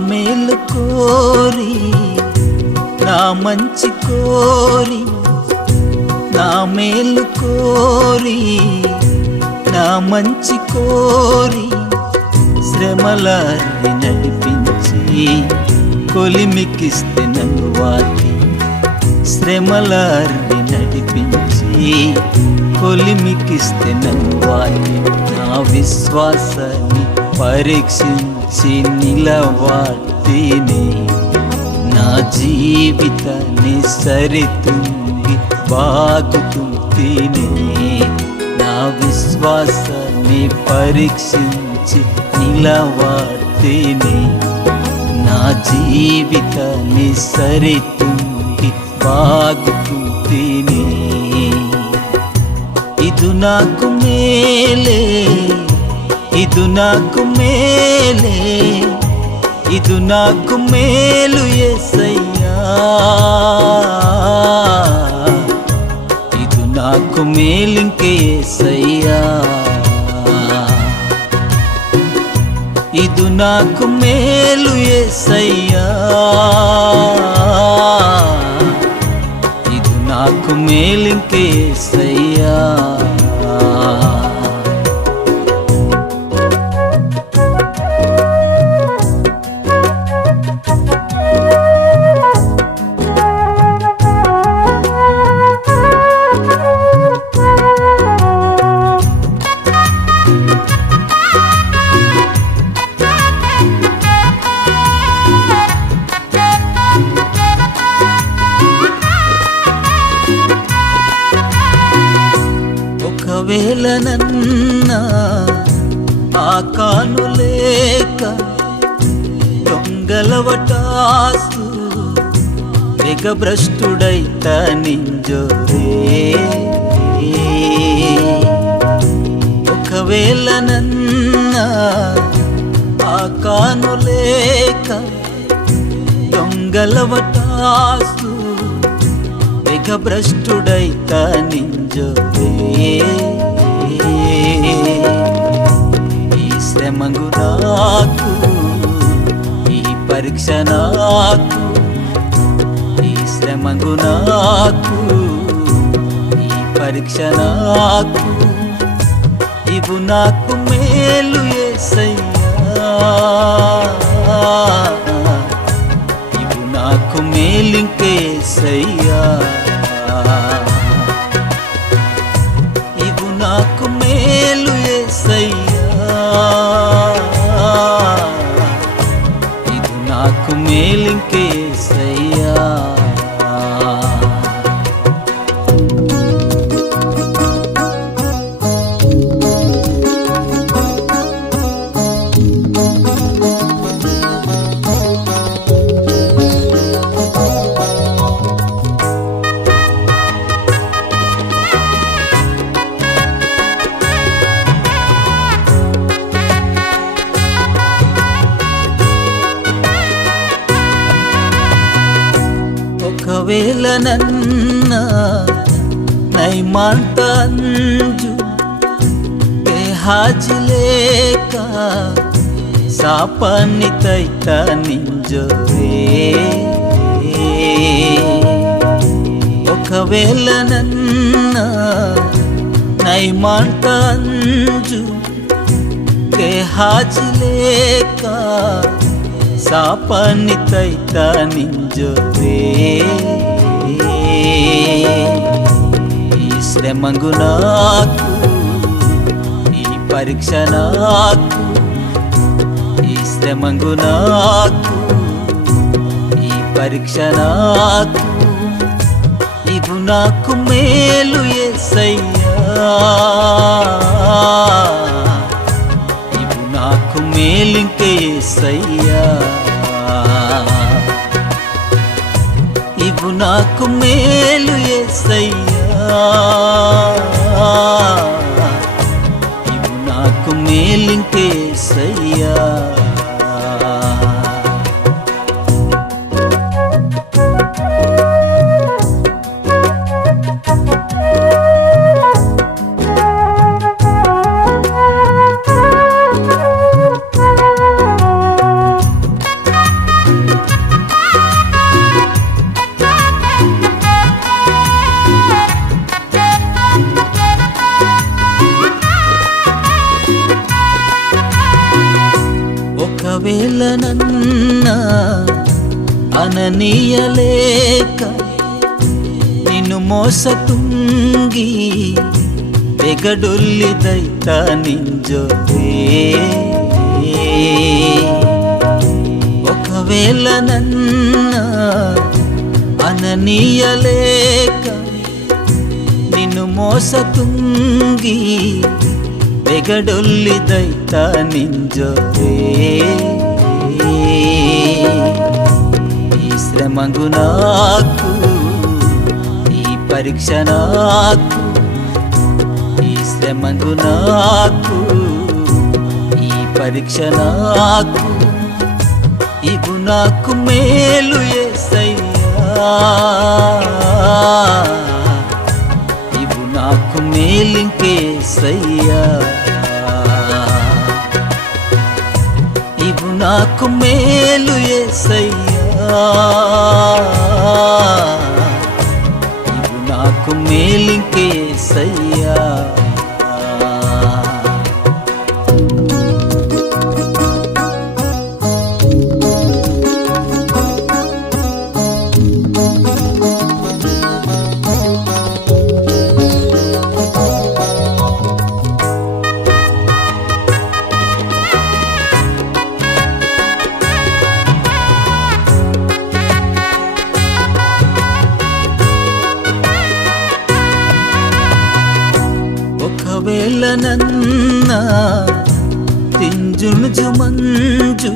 మేలు కోరి నా మంచి కోరి నా మేలు కోరి నా మంచి కోరి శ్రమలారి నడిపించి కొలిమికిస్తే నన్ను వాటి శ్రమలారి నడిపించి కొలిమికిస్తే నన్ను వాటి నా విశ్వాసాన్ని పరీక్షించి నిలవాటిని నా జీవితాన్ని సరితుంగి బాగుతుంటిని నా విశ్వాసాన్ని పరీక్షించి నిలవాటిని నా జీవితాన్ని సరితుంగి బాగుతుంటిని ఇది నాకు మేలే ఇది నాకు మేలే ఇది నాకు మేలు యేసయ్యా ఇది నాకు మేలింకే యేసయ్యా ఇది నాకు మేలు యేసయ్యా ఇది నాకు మేలింకే యేసయ్యా ఒకవేళ నన్నా ఆకాను లేక దొంగలవటాసు వెగభ్రష్టుడైత నింజోరే ఒకవేళ నన్నా ఆకాను లేక దొంగలవటాసు వెగభ్రష్టుడైత నింజోరే ఈ శ్రమగు నాకు ఈ పరీక్ష నాకు ఈ శ్రమగు నాకు ఈ పరీక్ష నాకు ఇవు నాకు మేలు యేసయ్యా ఇవు నాకు మేలింకే యేసయ్యా ఇవు నాకు మేలు యేసయ్యా ఇది నాకు మేలింకే యేసయ్యా ఒకవేళ నన్నా నైమాంత అంజు హాజిలేక శాపాన్ని తైత నింజోరే ఒకవేళ నన్నా నైమాంత అంజు హాజిలేక శాపాన్ని తైత నింజోరే ఈ శ్రమగు నాకు ఈ పరీక్ష నాకు ఈ శ్రమగు నాకు ఈ పరీక్ష నాకు ఇవు నాకు మేలు యేసయ్యా ఇవు నాకు మేలింకే యేసయ్యా ఇవు నాకు మేలు యేసయ్యా ఇవు నాకు మేలింకే యేసయ్యా ఒకవేళ నన్న అననీయలేక నిన్ను మోసతుంగి ಬೆಗಡೊಲ್ಲಿದೈತ ನಿಂಜೋರೆ ఒకవేళ నన్న అననీయలేక నిన్ను మోసతుంగి ಬೆಗಡೊಲ್ಲಿದೈತ ನಿಂಜೋರೆ ఈ శ్రమగు నాకు ఈ పరీక్ష నాకు ఈ శ్రమగు నాకు ఈ పరీక్ష నాకు ఇవు నాకు మేలు యేసయ్యా ఇవు నాకు మేలింకేసయ్యా ఇవు నాకు మేలు యేసయ్యా ఇవు నాకు మేలింకేసయ్యా ఒకవేళ నన్న తింజుణుజు మంజు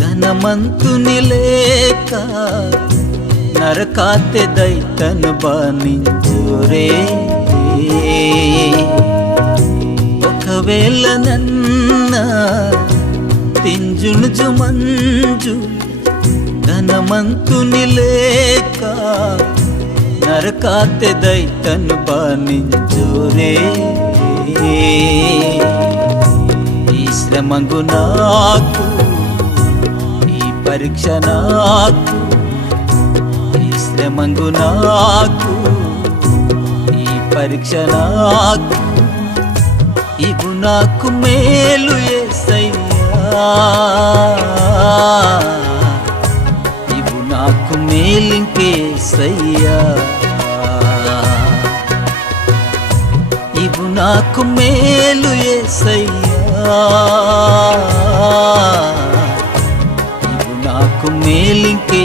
ధనమంతుని లేక నరకాతే దైతను బానింజురే ఒకవేళ నన్న తింజుణుజు మంజు ధనమంతుని లేక నరకాతే దైతను బానింజోరే ఈ శ్రమగు నాకు ఈ పరీక్ష నాకు ఈ శ్రమగు నాకు ఈ పరీక్ష నాకు ఇవు నాకు మేలు యేసయ్యా ఇవు నాకు మేలింకేసయ్యా ఇవు నాకు మేలు యేసయ్యా ఇవు నాకు మేలింకే